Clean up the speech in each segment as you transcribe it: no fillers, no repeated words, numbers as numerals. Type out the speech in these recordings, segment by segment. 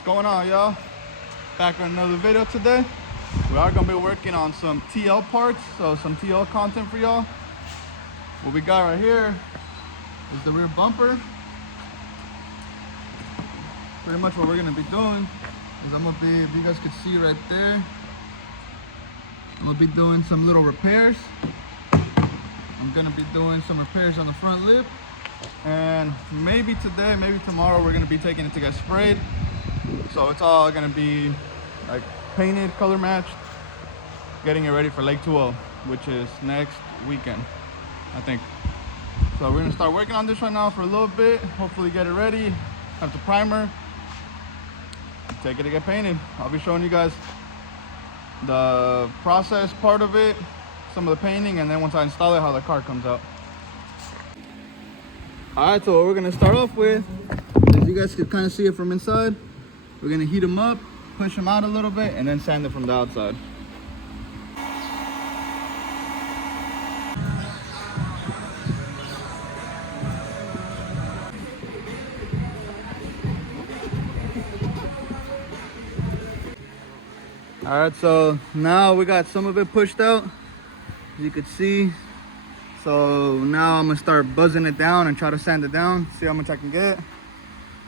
What's going on, y'all? Back with another video today. We are gonna be working on some TL parts, so some TL content for y'all. What we got right here is the rear bumper. Pretty much what we're gonna be doing is if you guys could see right there, I'm gonna be doing some little repairs. I'm gonna be doing some repairs on the front lip, and maybe today, maybe tomorrow, we're gonna be taking it to get sprayed. So it's all gonna be like painted, color matched, getting it ready for Lake 2.0, which is next weekend, I think. So we're gonna start working on this right now for a little bit, hopefully get it ready, have the primer, take it to get painted. I'll be showing you guys the process part of it, some of the painting, and then once I install it, how the car comes out. All right, so what we're gonna start off with, as you guys can kind of see it from inside, we're gonna heat them up, push them out a little bit, and then sand it from the outside. All right, so now we got some of it pushed out, as you can see. So now I'm gonna start buzzing it down and try to sand it down, see how much I can get.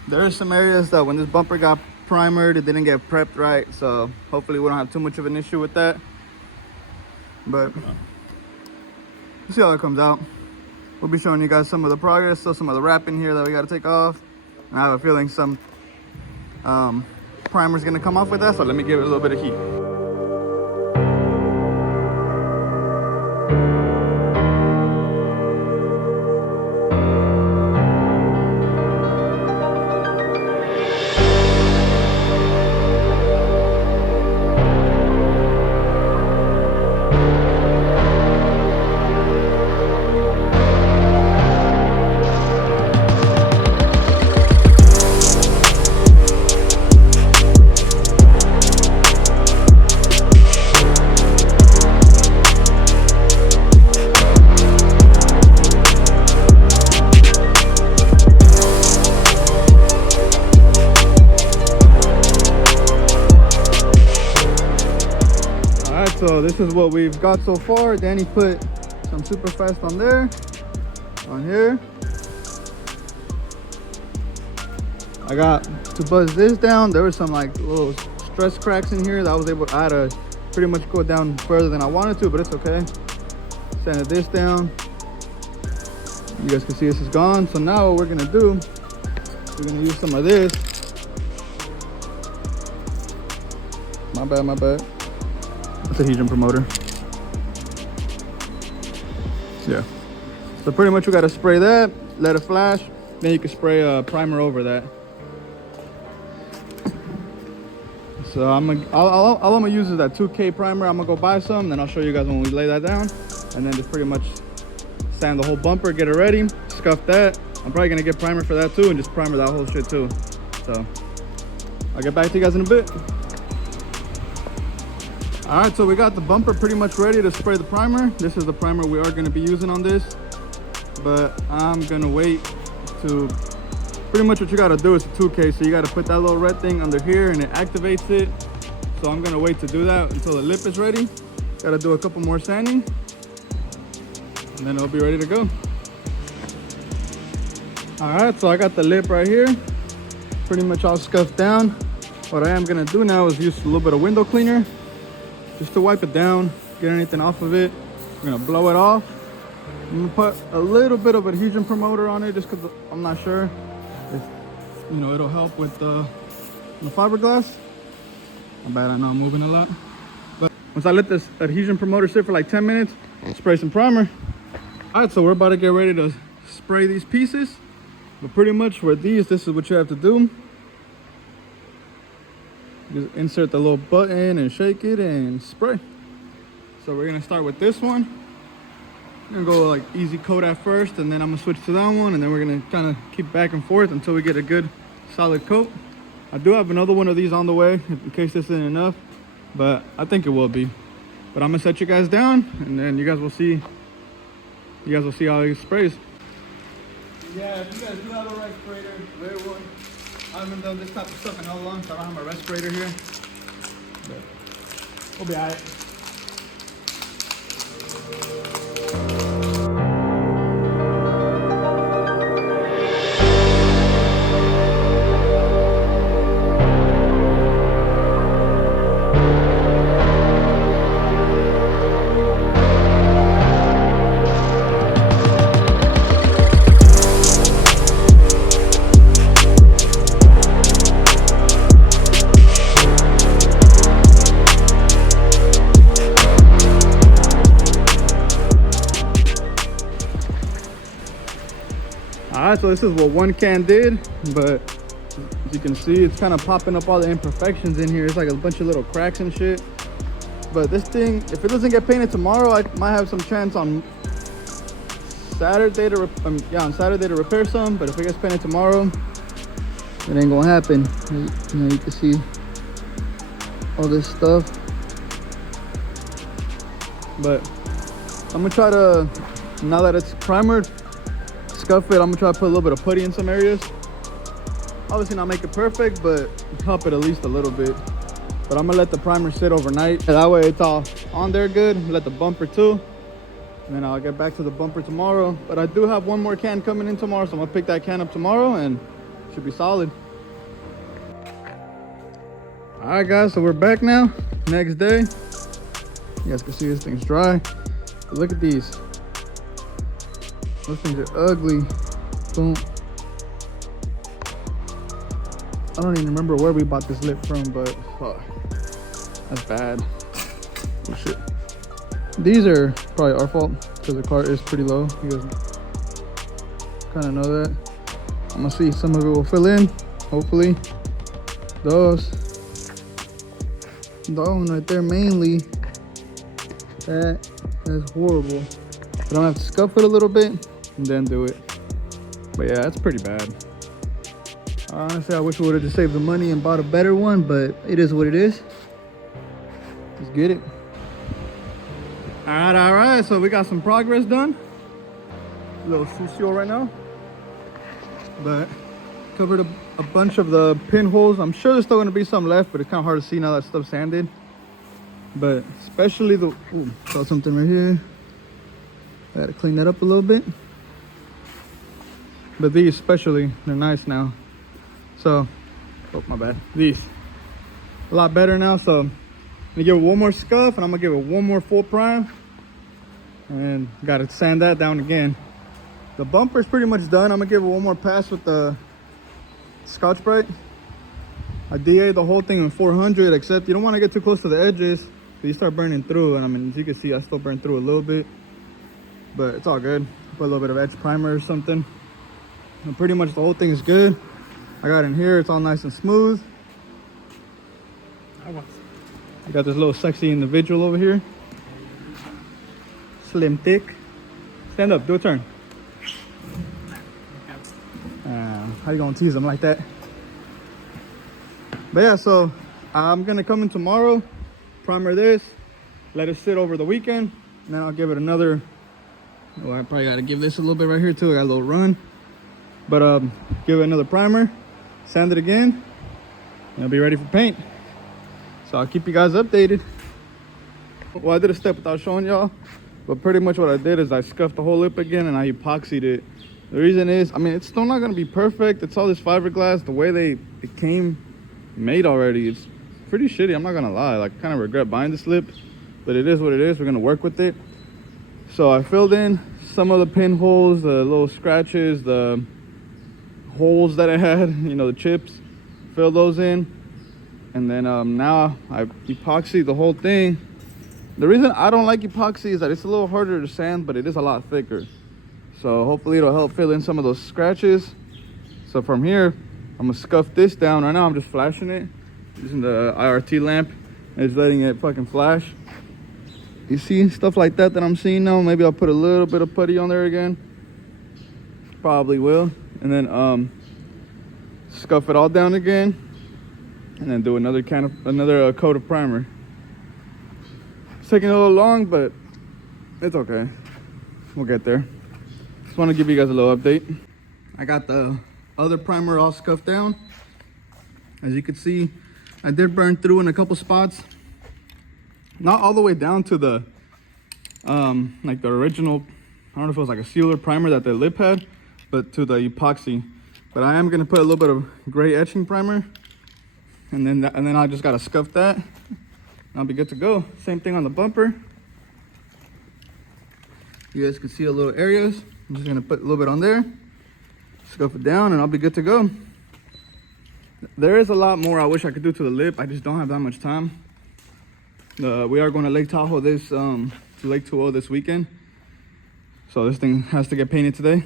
There are some areas that when this bumper got primered, it didn't get prepped right, so hopefully we don't have too much of an issue with that. But we'll see how it comes out. We'll be showing you guys some of the progress, still some of the wrapping here that we gotta take off. And I have a feeling some primer's gonna come off with that, so let me give it a little bit of heat. So this is what we've got so far. Danny put some super fast on there, on here. I got to buzz this down. There were some like little stress cracks in here that I had to pretty much go down further than I wanted to, but it's okay. Sanded this down. You guys can see this is gone. So now what we're gonna do, we're gonna use some of this. My bad. It's a adhesion promoter. Yeah. So pretty much we gotta spray that, let it flash, then you can spray a primer over that. So all I'm gonna use is that 2K primer. I'm gonna go buy some, then I'll show you guys when we lay that down, and then just pretty much sand the whole bumper, get it ready, scuff that. I'm probably gonna get primer for that too, and just primer that whole shit too. So I'll get back to you guys in a bit. All right, so we got the bumper pretty much ready to spray the primer. This is the primer we are gonna be using on this, but I'm gonna wait to, pretty much what you gotta do is a 2K, so you gotta put that little red thing under here and it activates it. So I'm gonna wait to do that until the lip is ready. Gotta do a couple more sanding, and then it'll be ready to go. All right, so I got the lip right here, pretty much all scuffed down. What I am gonna do now is use a little bit of window cleaner, just to wipe it down, get anything off of it. I'm gonna blow it off. I'm gonna put a little bit of adhesion promoter on it just because I'm not sure if, it'll help with the fiberglass. I'm bad, I know I'm moving a lot. But once I let this adhesion promoter sit for like 10 minutes, spray some primer. All right, so we're about to get ready to spray these pieces. But pretty much for these, this is what you have to do. Just insert the little button and shake it and spray. So we're gonna start with this one. I'm gonna go like easy coat at first, and then I'm gonna switch to that one, and then we're gonna kind of keep back and forth until we get a good solid coat. I do have another one of these on the way in case this isn't enough, but I think it will be. But I'm gonna set you guys down, and then you guys will see how it sprays. Yeah, if you guys do have a right sprayer, rare one, I haven't done this type of stuff in how long, so I don't have my respirator here. But we'll be alright. Alright, so this is what one can did, but as you can see, it's kind of popping up all the imperfections in here. It's like a bunch of little cracks and shit. But this thing, if it doesn't get painted tomorrow, I might have some chance on Saturday to on Saturday to repair some. But if it gets painted tomorrow, it ain't gonna happen. You know, you can see all this stuff. But I'm gonna try to, now that it's primered, scuff it. I'm gonna try to put a little bit of putty in some areas. Obviously not make it perfect, but help it at least a little bit. But I'm gonna let the primer sit overnight. That way it's all on there good. Let the bumper too. And then I'll get back to the bumper tomorrow. But I do have one more can coming in tomorrow, so I'm gonna pick that can up tomorrow and it should be solid. All right guys, so we're back now. Next day. You guys can see this thing's dry. But look at these. Those things are ugly. Boom. I don't even remember where we bought this lip from, but fuck, that's bad. Oh shit. These are probably our fault because the car is pretty low. You guys kind of know that. I'm gonna see some of it will fill in, hopefully. Those. The one right there mainly. That's horrible. But I'm gonna have to scuff it a little bit and then do it. But yeah, that's pretty bad. Honestly, I wish we would have just saved the money and bought a better one, but it is what it is. Let's get it. All right, so we got some progress done. A little sucio right now. But covered a bunch of the pinholes. I'm sure there's still gonna be some left, but it's kind of hard to see now that stuff's sanded. But especially the, ooh, saw something right here. I gotta clean that up a little bit. But these especially, they're nice now. So, oh my bad. These, a lot better now. So I'm gonna give it one more scuff and I'm gonna give it one more full prime. And gotta sand that down again. The bumper's pretty much done. I'm gonna give it one more pass with the Scotch-Brite. I DA'd the whole thing in 400, except you don't wanna get too close to the edges. You start burning through, and I mean, as you can see, I still burn through a little bit. But it's all good. Put a little bit of edge primer or something. And pretty much the whole thing is good. I got in here, it's all nice and smooth. I got this little sexy individual over here. Slim, thick. Stand up, do a turn. How you gonna tease them like that? But yeah, so I'm gonna come in tomorrow, primer this, let it sit over the weekend, and then I'll give it another, well, I probably gotta give this a little bit right here too. I got a little run. But give it another primer, sand it again, and it'll be ready for paint. So I'll keep you guys updated. Well, I did a step without showing y'all, but pretty much what I did is I scuffed the whole lip again and I epoxied it. The reason is, I mean, it's still not gonna be perfect. It's all this fiberglass, the way it came made already, it's pretty shitty. I'm not gonna lie, like, I kind of regret buying this lip, but it is what it is. We're gonna work with it. So I filled in some of the pinholes, the little scratches, the holes that I had, you know, the chips, filled those in. And then now I epoxied the whole thing. The reason I don't like epoxy is that it's a little harder to sand, but it is a lot thicker. So hopefully it'll help fill in some of those scratches. So from here, I'm gonna scuff this down. Right now I'm just flashing it using the IRT lamp and just letting it fucking flash. You see stuff like that I'm seeing now. Maybe I'll put a little bit of putty on there again. Probably will. And then scuff it all down again, and then do another coat of primer. It's taking a little long, but it's okay. We'll get there. Just want to give you guys a little update. I got the other primer all scuffed down. As you can see, I did burn through in a couple spots. Not all the way down to the, like the original, I don't know if it was like a sealer primer that the lip had, but to the epoxy. But I am gonna put a little bit of gray etching primer, and then I just gotta scuff that. I'll be good to go. Same thing on the bumper. You guys can see a little areas. I'm just gonna put a little bit on there, scuff it down, and I'll be good to go. There is a lot more I wish I could do to the lip. I just don't have that much time. We are going to Lake Tahoe to Lake 2O this weekend. So this thing has to get painted today.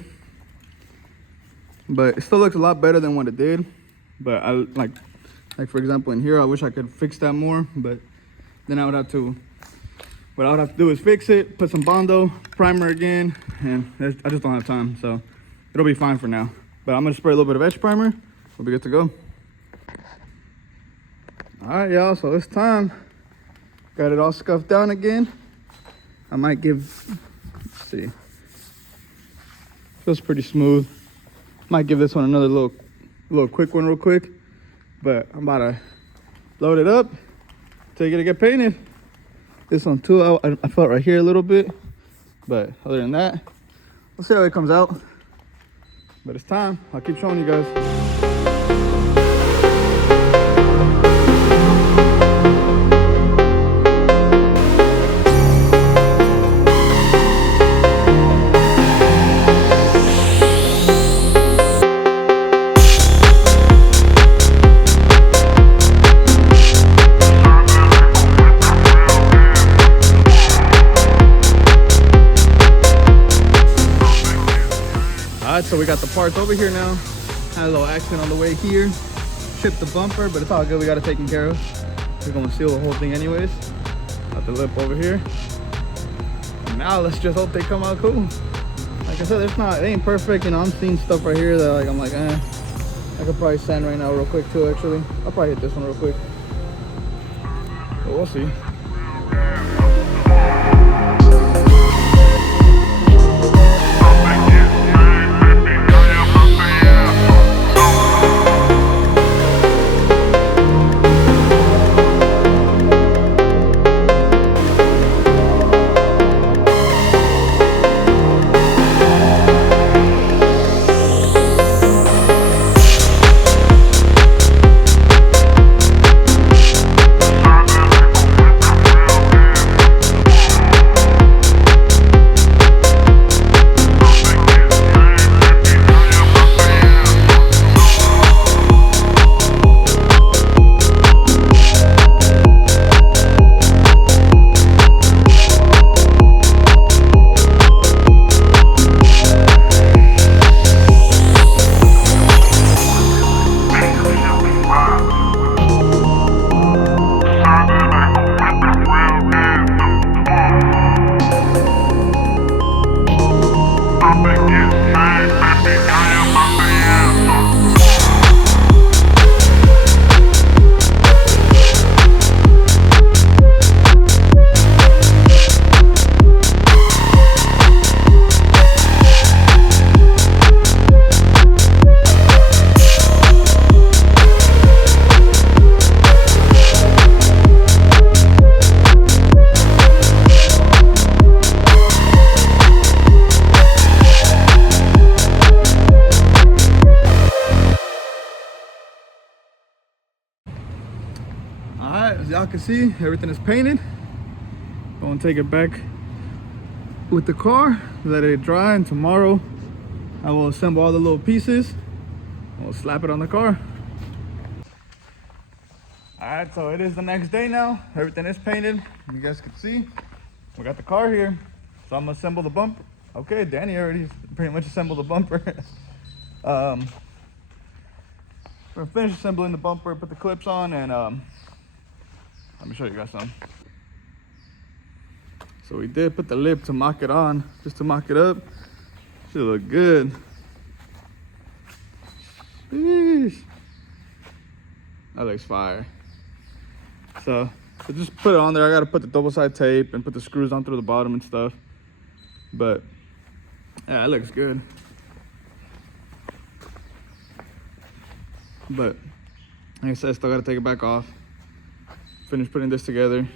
But it still looks a lot better than what it did. But I like for example in here, I wish I could fix that more, but then I would have to, what I would have to do is fix it, put some Bondo, primer again, and I just don't have time. So it'll be fine for now. But I'm gonna spray a little bit of etch primer. We'll be good to go. All right, y'all, so it's time. Got it all scuffed down again. I might give, let's see. Feels pretty smooth. Might give this one another little quick one real quick. But I'm about to load it up, take it to get painted. This one too, I felt right here a little bit. But other than that, we'll see how it comes out. But it's time. I'll keep showing you guys. So we got the parts over here now. Had a little accident on the way here. Chipped the bumper, but it's all good. We got it taken care of. We're gonna seal the whole thing anyways. Got the lip over here. And now let's just hope they come out cool. Like I said, it ain't perfect. You know, I'm seeing stuff right here that I'm like, I could probably sand right now real quick too, actually. I'll probably hit this one real quick. But we'll see. As y'all can see, everything is painted. Going to take it back with the car, let it dry, and tomorrow I will assemble all the little pieces. We'll slap it on the car. All right, so it is the next day now. Everything is painted. You guys can see we got the car here. So I'm gonna assemble the bumper. Okay, Danny already pretty much assembled the bumper. We're gonna finish assembling the bumper, put the clips on, and let me show you guys some. So we did put the lip to mock it on, just to mock it up. Should look good. Sheesh. That looks fire. So just put it on there. I gotta put the double side tape and put the screws on through the bottom and stuff. But yeah, it looks good. But Like I said, still gotta take it back off. Finish putting this together.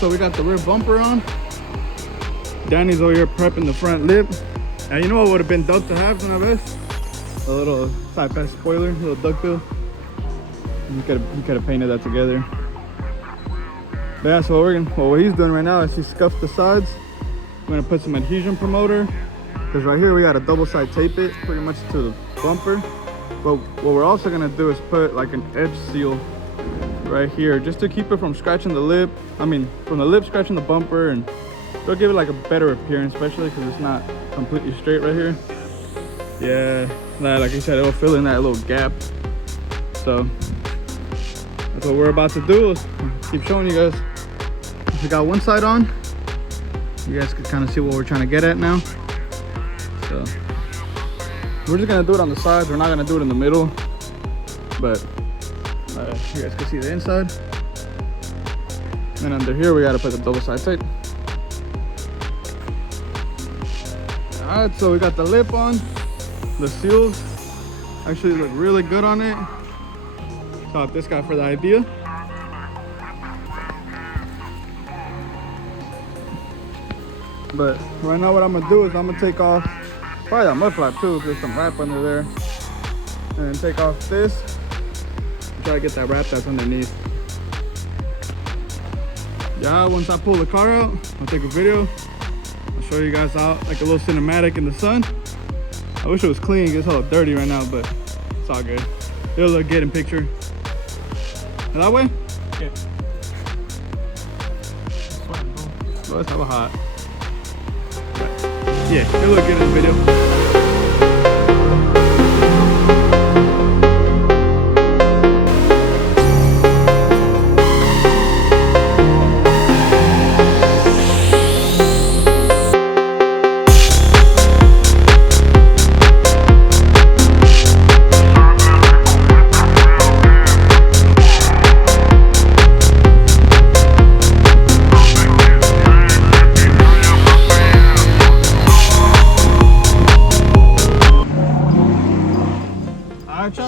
So we got the rear bumper on. Danny's over here prepping the front lip. And you know what would have been dope to have una vez? A little Type S spoiler, a little duckbill. You could have painted that together. But yeah, so what he's doing right now is he scuffed the sides. We're gonna put some adhesion promoter, because right here we gotta double side tape it pretty much to the bumper. But what we're also gonna do is put like an edge seal right here, just to keep it from scratching the lip. I mean, from the lip scratching the bumper, and it'll give it like a better appearance, especially because it's not completely straight right here. Yeah, like I said, it'll fill in that little gap. So that's what we're about to do. Let's keep showing you guys. We got one side on. You guys can kind of see what we're trying to get at now. So we're just gonna do it on the sides. We're not gonna do it in the middle, but you guys can see the inside. And under here we gotta put the double side tape. All right, so we got the lip on. The seals actually look really good on it. Shout out this guy for the idea. But right now what I'm gonna do is I'm gonna take off probably that mud flap too, because there's some wrap under there. And then take off this. Try to get that wrap that's underneath. Yeah, once I pull the car out, I'll take a video. I'll show you guys out like a little cinematic in the sun. I wish it was clean, it's all dirty right now, but it's all good. It'll look good in picture. And that way? Yeah. Oh, it's hella hot. But yeah, it'll look good in the video.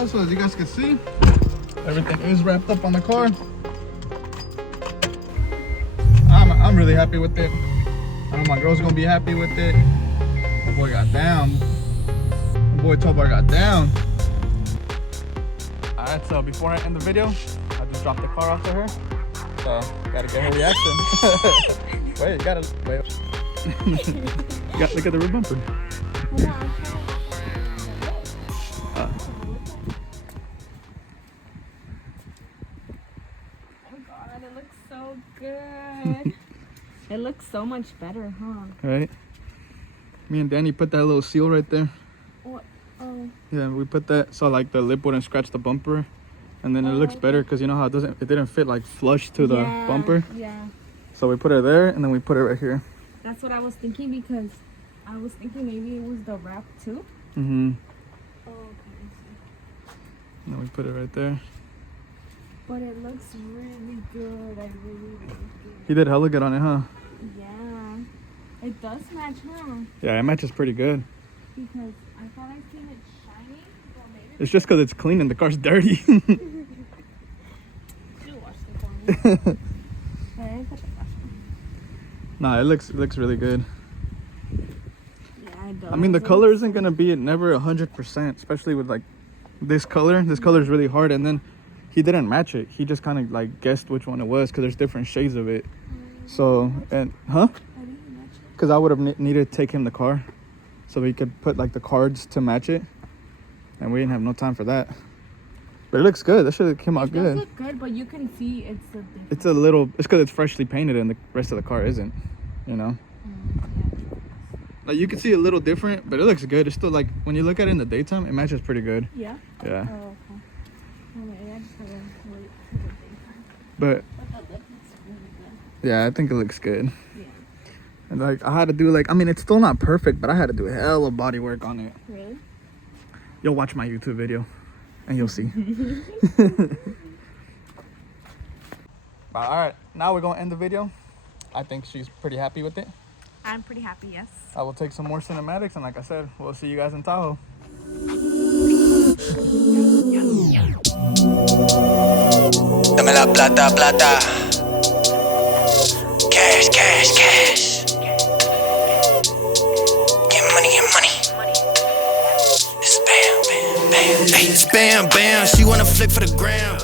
So as you guys can see, everything is wrapped up on the car. I'm really happy with it. I know my girl's gonna be happy with it. My boy got down. My boy Tobar got down. Alright, so before I end the video, I just dropped the car off to her. So gotta get her reaction. Wait, gotta wait. Look at the rear bumper. Good. It looks so much better, huh? Right. Me and Danny put that little seal right there. What? Oh. Yeah, we put that so like the lip wouldn't scratch the bumper, and then it looks better because you know how it didn't fit like flush to the bumper. Yeah. So we put it there, and then we put it right here. That's what I was thinking, because I was thinking maybe it was the wrap too. Mm-hmm. Oh, okay. And then we put it right there. But it looks really good. I really like it. He did hella good on it, huh? Yeah. It does match, huh? Yeah, it matches pretty good. Because I thought I seen it shiny. Well, maybe it's just because it's clean and the car's dirty. Still wash it for me. Nah, it looks really good. Yeah, it does. I mean, the color isn't gonna be never 100%, especially with like this color. This color is really hard, and then he didn't match it. He just kind of like guessed which one it was because there's different shades of it. So, and because I would have needed to take him the car so we could put like the cards to match it, and we didn't have no time for that. But it looks good. That should have came out good. It does look good, but you can see it's a different. It's a little. It's because it's freshly painted and the rest of the car isn't. You know. Yeah. Like you can see a little different, but it looks good. It's still like when you look at it in the daytime, it matches pretty good. Yeah? Yeah. Oh, okay. Well, I just gotta wait for the daytime. But But the lip looks really good. yeah, I think it looks good. Yeah. And like I had to do like, I mean, it's still not perfect, but I had to do a hell of body work on it. Really? You'll watch my YouTube video and you'll see. But all right, now we're gonna end the video. I think she's pretty happy with it. I'm pretty happy, yes. I will take some more cinematics, and like I said, we'll see you guys in Tahoe. Dame la plata, plata. Cash, cash, cash. Get money, get money. It's bam, bam, bam. Hey, it's bam, bam. She wanna flick for the gram.